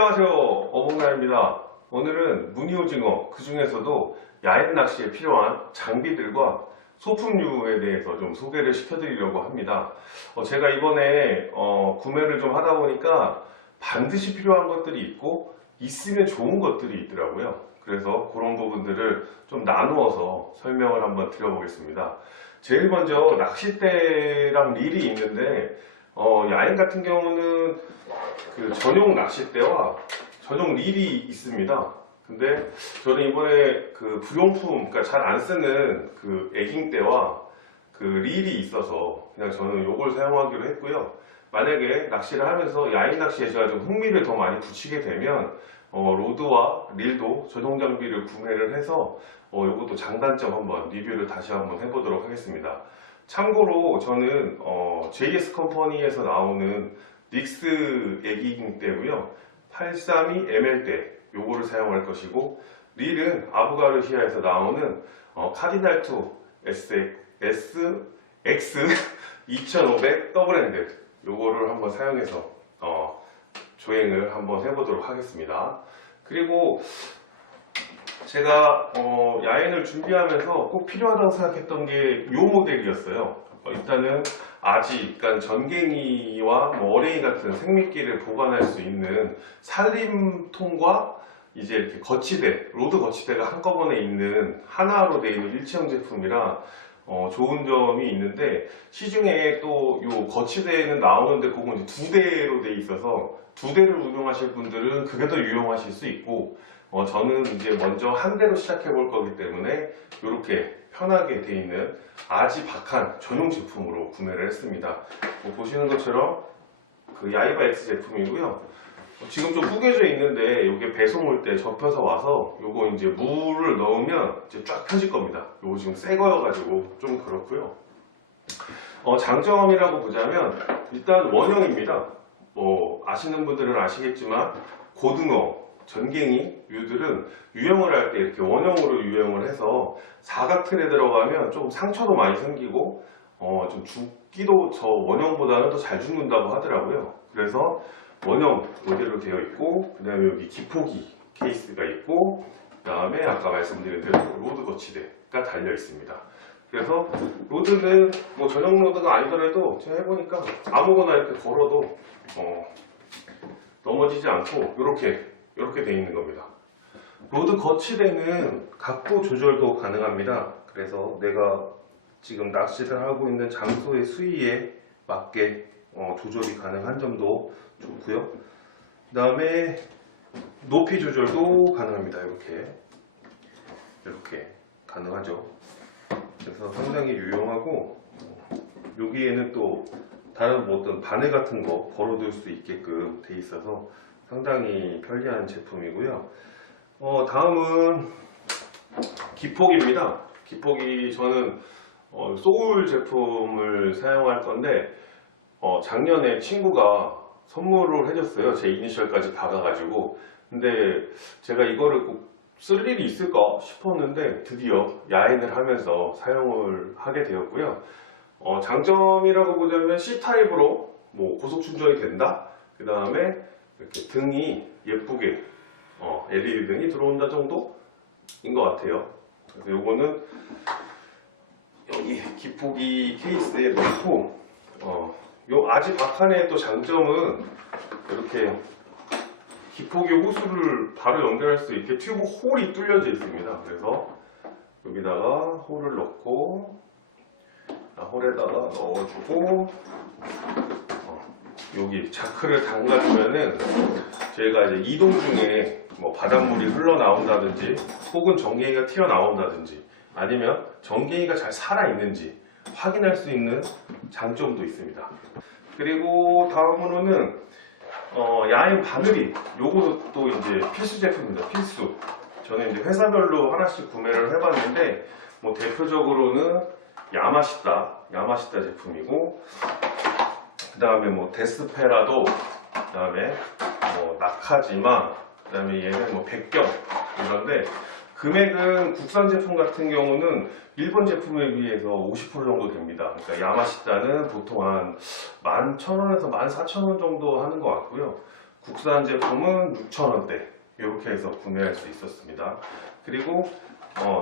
안녕하세요, 어봉나입니다. 오늘은 무늬오징어, 그 중에서도 야인 낚시에 필요한 장비들과 소품류에 대해서 좀 소개를 시켜드리려고 합니다. 제가 이번에 구매를 좀 하다 보니까 반드시 필요한 것들이 있고 있으면 좋은 것들이 있더라고요. 그래서 그런 부분들을 좀 나누어서 설명을 한번 드려보겠습니다. 제일 먼저 낚싯대랑 릴이 있는데 야인 같은 경우는 그 전용 낚싯대와 전용 릴이 있습니다. 근데 저는 이번에 그 불용품, 그러니까 잘 안 쓰는 그 에깅대와 그 릴이 있어서 그냥 저는 요걸 사용하기로 했고요. 만약에 낚시를 하면서 야인 낚시에 제가 좀 흥미를 더 많이 붙이게 되면 로드와 릴도 전용 장비를 구매를 해서 요것도 장단점 한번 리뷰를 다시 한번 해보도록 하겠습니다. 참고로 저는 JS 컴퍼니에서 나오는 닉스 에깅대고요. 832ML대 요거를 사용할 것이고, 릴은 아부가르시아에서 나오는 카디날2 SX 2500 더블핸드 요거를 한번 사용해서 조행을 한번 해보도록 하겠습니다. 그리고 제가 야인을 준비하면서 꼭 필요하다고 생각했던 게 요 모델이었어요. 일단은 아지, 그러니까 전갱이와 어레이 같은 생미끼를 보관할 수 있는 살림통과 이제 이렇게 거치대, 로드 거치대가 한꺼번에 있는 하나로 되어 있는 일체형 제품이라 좋은 점이 있는데, 시중에 또 요 거치대는 나오는데 그건 이제 두 대로 되어 있어서 두 대를 운용하실 분들은 그게 더 유용하실 수 있고, 저는 이제 먼저 한 대로 시작해 볼 거기 때문에 이렇게 편하게 되어 있는 아지 박한 전용 제품으로 구매를 했습니다. 보시는 것처럼 그 야이바 X 제품이고요. 지금 좀 구겨져 있는데 이게 배송 올 때 접혀서 와서 요거 이제 물을 넣으면 이제 쫙 펴질 겁니다. 요거 지금 새 거여가지고 좀 그렇고요. 장점이라고 보자면 일단 원형입니다. 아시는 분들은 아시겠지만 고등어, 전갱이 류들은 유형을 할 때 이렇게 원형으로 유형을 해서 사각틀에 들어가면 좀 상처도 많이 생기고 좀 죽기도 저 원형보다는 더 잘 죽는다고 하더라고요. 그래서 원형 모델로 되어 있고, 그 다음에 여기 기포기 케이스가 있고, 그 다음에 아까 말씀드린 대로 로드 거치대가 달려 있습니다. 그래서 로드는 뭐 전용 로드가 아니더라도 제가 해보니까 아무거나 이렇게 걸어도 넘어지지 않고 이렇게 되어 있는 겁니다. 로드 거치대는 각도 조절도 가능합니다. 그래서 내가 지금 낚시를 하고 있는 장소의 수위에 맞게 조절이 가능한 점도 좋고요. 그 다음에 높이 조절도 가능합니다. 이렇게 가능하죠. 그래서 상당히 유용하고, 여기에는 또 다른 뭐 어떤 바늘 같은 거 걸어둘 수 있게끔 돼 있어서 상당히 편리한 제품이고요. 다음은 기포기입니다. 기포기 저는 소울 제품을 사용할 건데, 작년에 친구가 선물을 해줬어요. 제 이니셜까지 박아가지고. 근데 제가 이거를 꼭 쓸 일이 있을까 싶었는데 드디어 야인을 하면서 사용을 하게 되었고요. 장점이라고 보자면 C타입으로 뭐 고속 충전이 된다. 그 다음에 이렇게 등이 예쁘게 LED 등이 들어온다 정도인 것 같아요. 그래서 요거는 여기 기포기 케이스에 넣고, 요 아지 박한의 또 장점은 이렇게 기포기 호수를 바로 연결할 수 있게 튜브 홀이 뚫려져 있습니다. 그래서 여기다가 홀을 넣고, 홀에다가 넣어주고, 여기 자크를 담가주면은 저희가 이제 이동 중에 뭐 바닷물이 흘러나온다든지 혹은 전갱이가 튀어나온다든지 아니면 전갱이가 잘 살아있는지 확인할 수 있는 장점도 있습니다. 그리고 다음으로는 야인 바늘이, 요것도 또 이제 필수 제품입니다. 필수. 저는 이제 회사별로 하나씩 구매를 해봤는데, 뭐 대표적으로는 야마시타 제품이고, 그 다음에 뭐 데스페라도, 그 다음에 뭐 나카지마, 그 다음에 얘는 뭐 백경 이런데, 금액은 국산 제품 같은 경우는 일본 제품에 비해서 50% 정도 됩니다. 그러니까 야마시타는 보통 한 11,000원에서 14,000원 정도 하는 것 같고요. 국산 제품은 6,000원대 이렇게 해서 구매할 수 있었습니다. 그리고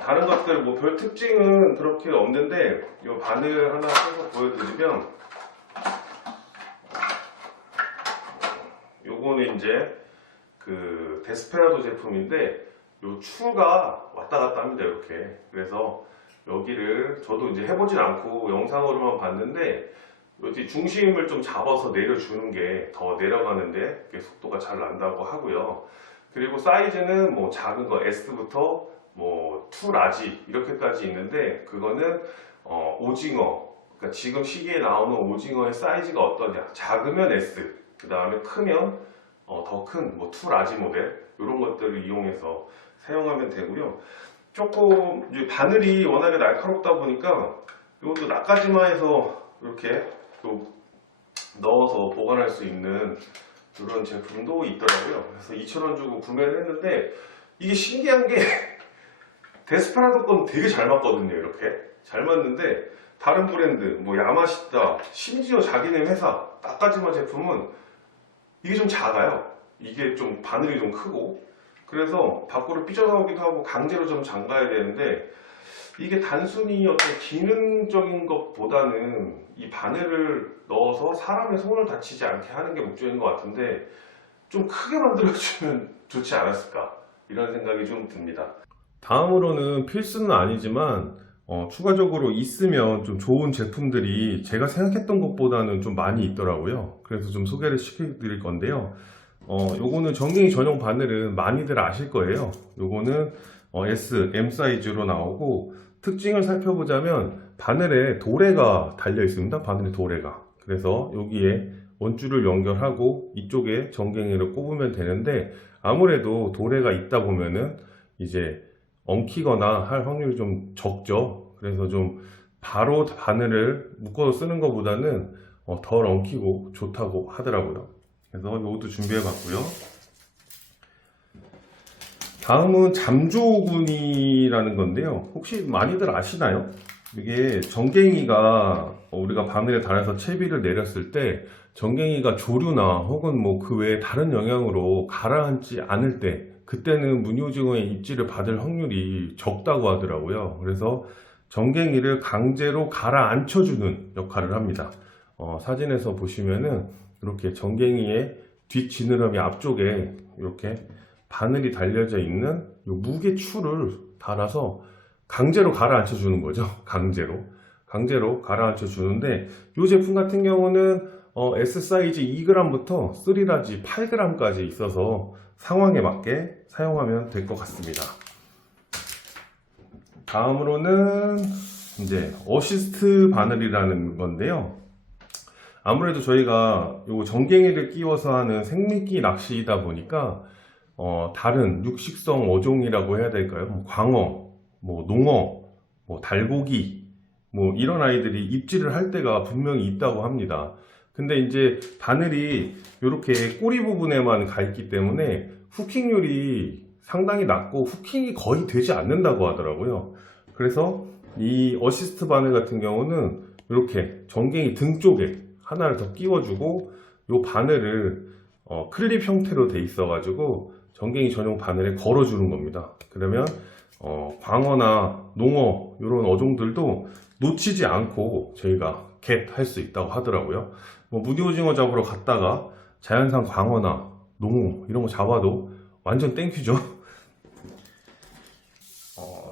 다른 것들 뭐 별 특징은 그렇게 없는데 이 바늘 하나 떼서 보여드리면 요거는 이제 그 데스페라도 제품인데 요 추가 왔다 갔다 합니다. 이렇게. 그래서 여기를 저도 이제 해보진 않고 영상으로만 봤는데 여기 중심을 좀 잡아서 내려주는 게 더 내려가는데 속도가 잘 난다고 하고요. 그리고 사이즈는 뭐 작은 거 S부터 뭐 2 라지 이렇게까지 있는데 그거는 오징어, 그러니까 지금 시기에 나오는 오징어의 사이즈가 어떠냐. 작으면 S, 그 다음에 크면 더 큰 뭐 2 라지 모델 이런 것들을 이용해서 사용하면 되고요. 조금 이제 바늘이 워낙에 날카롭다 보니까 이것도 나까지마에서 이렇게 또 넣어서 보관할 수 있는 이런 제품도 있더라고요. 그래서 2,000원 주고 구매를 했는데 이게 신기한 게 데스페라도 건 되게 잘 맞거든요. 이렇게 잘 맞는데 다른 브랜드 뭐 야마시타 심지어 자기네 회사 나까지마 제품은 이게 좀 작아요. 이게 좀 바늘이 좀 크고 그래서 밖으로 삐져나오기도 하고 강제로 좀 잠가야 되는데 이게 단순히 어떤 기능적인 것보다는 이 바늘을 넣어서 사람의 손을 다치지 않게 하는 게 목적인 것 같은데 좀 크게 만들어주면 좋지 않았을까 이런 생각이 좀 듭니다. 다음으로는 필수는 아니지만 추가적으로 있으면 좀 좋은 제품들이 제가 생각했던 것보다는 좀 많이 있더라고요. 그래서 좀 소개를 시켜드릴 건데요. 요거는 전갱이 전용 바늘은 많이들 아실 거예요. 요거는 S, M 사이즈로 나오고 특징을 살펴보자면 바늘에 도래가 달려 있습니다. 바늘에 도래가. 그래서 여기에 원줄을 연결하고 이쪽에 전갱이를 꼽으면 되는데 아무래도 도래가 있다 보면은 이제 엉키거나 할 확률이 좀 적죠. 그래서 좀 바로 바늘을 묶어서 쓰는 것보다는 덜 엉키고 좋다고 하더라고요. 그래서 이것도 준비해 봤고요. 다음은 잠조군이라는 건데요. 혹시 많이들 아시나요? 이게 전갱이가 우리가 바늘에 달아서 채비를 내렸을 때 전갱이가 조류나 혹은 뭐 그 외에 다른 영향으로 가라앉지 않을 때 그때는 무늬오징어의 입질을 받을 확률이 적다고 하더라고요. 그래서 전갱이를 강제로 가라앉혀주는 역할을 합니다. 사진에서 보시면은 이렇게 전갱이의 뒷지느러미 앞쪽에 이렇게 바늘이 달려져 있는 이 무게추를 달아서 강제로 가라앉혀 주는 거죠. 강제로 가라앉혀 주는데 이 제품 같은 경우는 S 사이즈 2g부터 3라지 8g까지 있어서 상황에 맞게 사용하면 될 것 같습니다. 다음으로는 이제 어시스트 바늘이라는 건데요. 아무래도 저희가 요 전갱이를 끼워서 하는 생미끼 낚시이다 보니까 다른 육식성 어종이라고 해야 될까요? 뭐 광어, 뭐 농어, 뭐 달고기, 뭐 이런 아이들이 입질을 할 때가 분명히 있다고 합니다. 근데 이제 바늘이 이렇게 꼬리 부분에만 가 있기 때문에 후킹률이 상당히 낮고 후킹이 거의 되지 않는다고 하더라고요. 그래서 이 어시스트 바늘 같은 경우는 이렇게 전갱이 등 쪽에 하나를 더 끼워주고 이 바늘을 클립 형태로 돼 있어 가지고 전갱이 전용 바늘에 걸어주는 겁니다. 그러면 광어나 농어 이런 어종들도 놓치지 않고 저희가 겟 할 수 있다고 하더라고요. 뭐 무늬오징어 잡으러 갔다가 자연산 광어나 농어 이런 거 잡아도 완전 땡큐죠.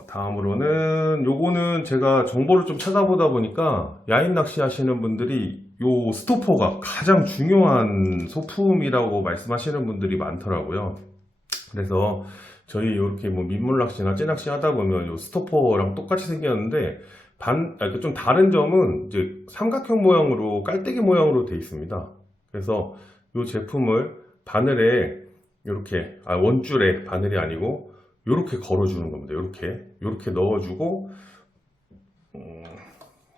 다음으로는 요거는 제가 정보를 좀 찾아보다 보니까 야인 낚시 하시는 분들이 요 스토퍼가 가장 중요한 소품이라고 말씀하시는 분들이 많더라고요. 그래서 저희 이렇게 뭐 민물 낚시나 찌낚시 하다 보면 요 스토퍼랑 똑같이 생겼는데 좀 다른 점은 이제 삼각형 모양으로 깔때기 모양으로 되어 있습니다. 그래서 이 제품을 바늘에 이렇게 원줄에 바늘이 아니고 이렇게 걸어주는 겁니다. 이렇게 넣어주고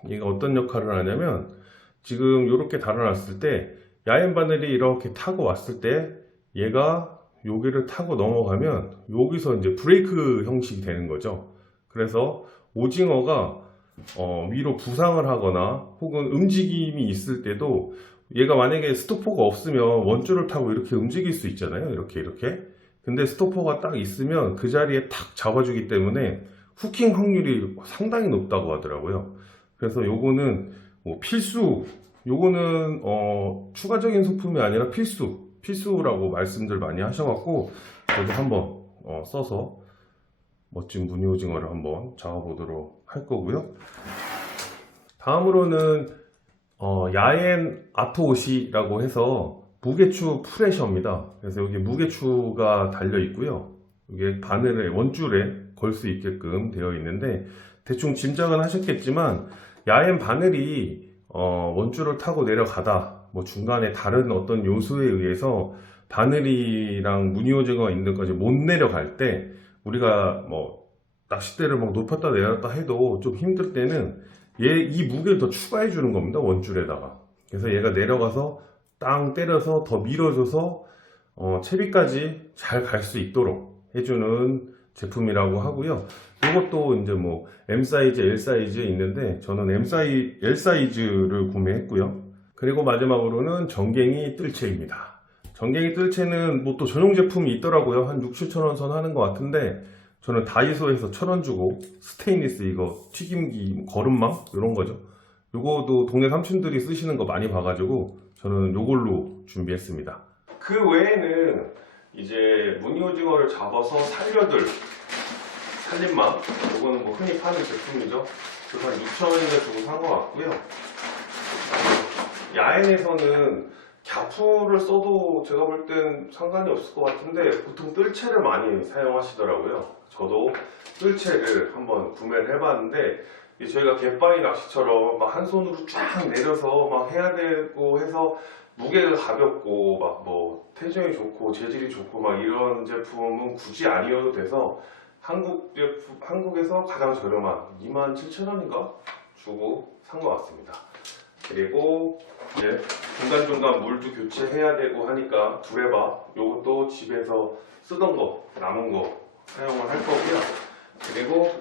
얘가 어떤 역할을 하냐면 지금 이렇게 달아놨을 때 야인 바늘이 이렇게 타고 왔을 때 얘가 여기를 타고 넘어가면 여기서 이제 브레이크 형식이 되는 거죠. 그래서 오징어가 위로 부상을 하거나 혹은 움직임이 있을 때도 얘가 만약에 스토퍼가 없으면 원줄을 타고 이렇게 움직일 수 있잖아요. 이렇게. 근데 스토퍼가 딱 있으면 그 자리에 탁 잡아주기 때문에 후킹 확률이 상당히 높다고 하더라고요. 그래서 요거는 뭐 필수, 요거는 추가적인 소품이 아니라 필수라고 말씀들 많이 하셔갖고 저도 한번 써서 멋진 무늬 오징어를 한번 잡아보도록 할 거고요. 다음으로는 야엔 아토옷이라고 해서 무게추 프레셔입니다. 그래서 여기 무게추가 달려 있고요. 이게 바늘에 원줄에 걸 수 있게끔 되어 있는데 대충 짐작은 하셨겠지만 야엔 바늘이 원줄을 타고 내려가다 뭐 중간에 다른 어떤 요소에 의해서 바늘이랑 무늬 오징어가 있는 데까지 못 내려갈 때 우리가 뭐 낚싯대를 막 높였다 내렸다 해도 좀 힘들 때는 이 무게를 더 추가해 주는 겁니다. 원줄에다가. 그래서 얘가 내려가서 땅 때려서 더 밀어줘서 채비까지 잘 갈 수 있도록 해주는 제품이라고 하고요. 이것도 이제 뭐 M 사이즈, L 사이즈에 있는데 저는 L 사이즈를 구매했고요. 그리고 마지막으로는 전갱이 뜰채입니다. 전갱이 뜰채는 뭐 또 전용 제품이 있더라고요. 한 6-7천원 선 하는 것 같은데 저는 다이소에서 1,000원 주고 스테인리스 이거 튀김기 거름망 이런 거죠. 요거도 동네 삼촌들이 쓰시는 거 많이 봐가지고 저는 요걸로 준비했습니다. 그 외에는 이제 무늬 오징어를 잡아서 살려둘 살림망, 요거는 뭐 흔히 파는 제품이죠. 그래서 한 6,000원이나 주고 산 것 같고요. 야엔에서는 갸프를 써도 제가 볼 땐 상관이 없을 것 같은데 보통 뜰채를 많이 사용하시더라고요. 저도 뜰채를 한번 구매를 해봤는데 저희가 갯바위 낚시처럼 막 한 손으로 쫙 내려서 막 해야 되고 해서 무게가 가볍고 막 뭐 텐션이 좋고 재질이 좋고 막 이런 제품은 굳이 아니어도 돼서 한국에서 가장 저렴한 27,000원인가 주고 산 것 같습니다. 그리고 이제 중간중간 물도 교체해야 되고 하니까 두레박 요것도 집에서 쓰던 거 남은 거 사용을 할 거고요. 그리고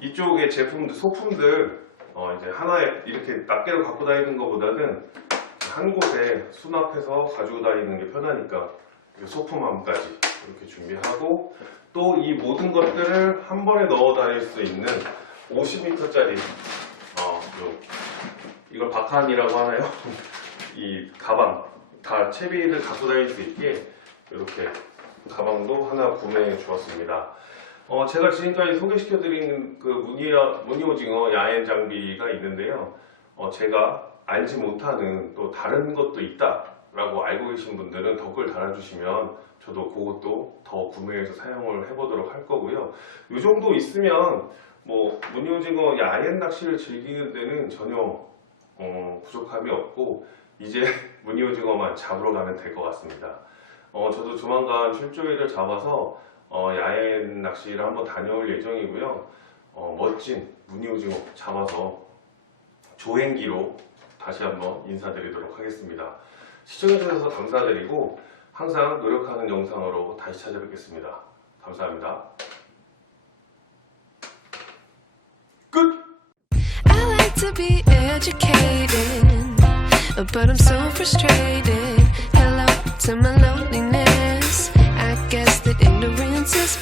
이쪽에 제품들 소품들 이제 하나에 이렇게 낱개로 갖고 다니는 것보다는 한 곳에 수납해서 가지고 다니는 게 편하니까 소품함까지 이렇게 준비하고 또 이 모든 것들을 한 번에 넣어 다닐 수 있는 50m짜리 이걸 박한이라고 하나요? 이 가방 다 채비를 갖고 다닐 수 있게 이렇게 가방도 하나 구매해 주었습니다. 제가 지금까지 소개시켜드린 그 무늬 오징어 야엔 장비가 있는데요. 제가 알지 못하는 또 다른 것도 있다라고 알고 계신 분들은 댓글 달아주시면 저도 그것도 더 구매해서 사용을 해보도록 할 거고요. 이 정도 있으면 뭐 무늬 오징어 야엔 낚시를 즐기는 데는 전혀 부족함이 없고 이제 무늬 오징어만 잡으러 가면 될 것 같습니다. 저도 조만간 출조일을 잡아서 야엔 낚시를 한번 다녀올 예정이고요. 멋진 무늬 오징어 잡아서 조행기로 다시 한번 인사드리도록 하겠습니다. 시청해주셔서 감사드리고 항상 노력하는 영상으로 다시 찾아뵙겠습니다. 감사합니다. 끝! I like to be educated, but I'm so frustrated. Hello to my loneliness. I guess that ignorance is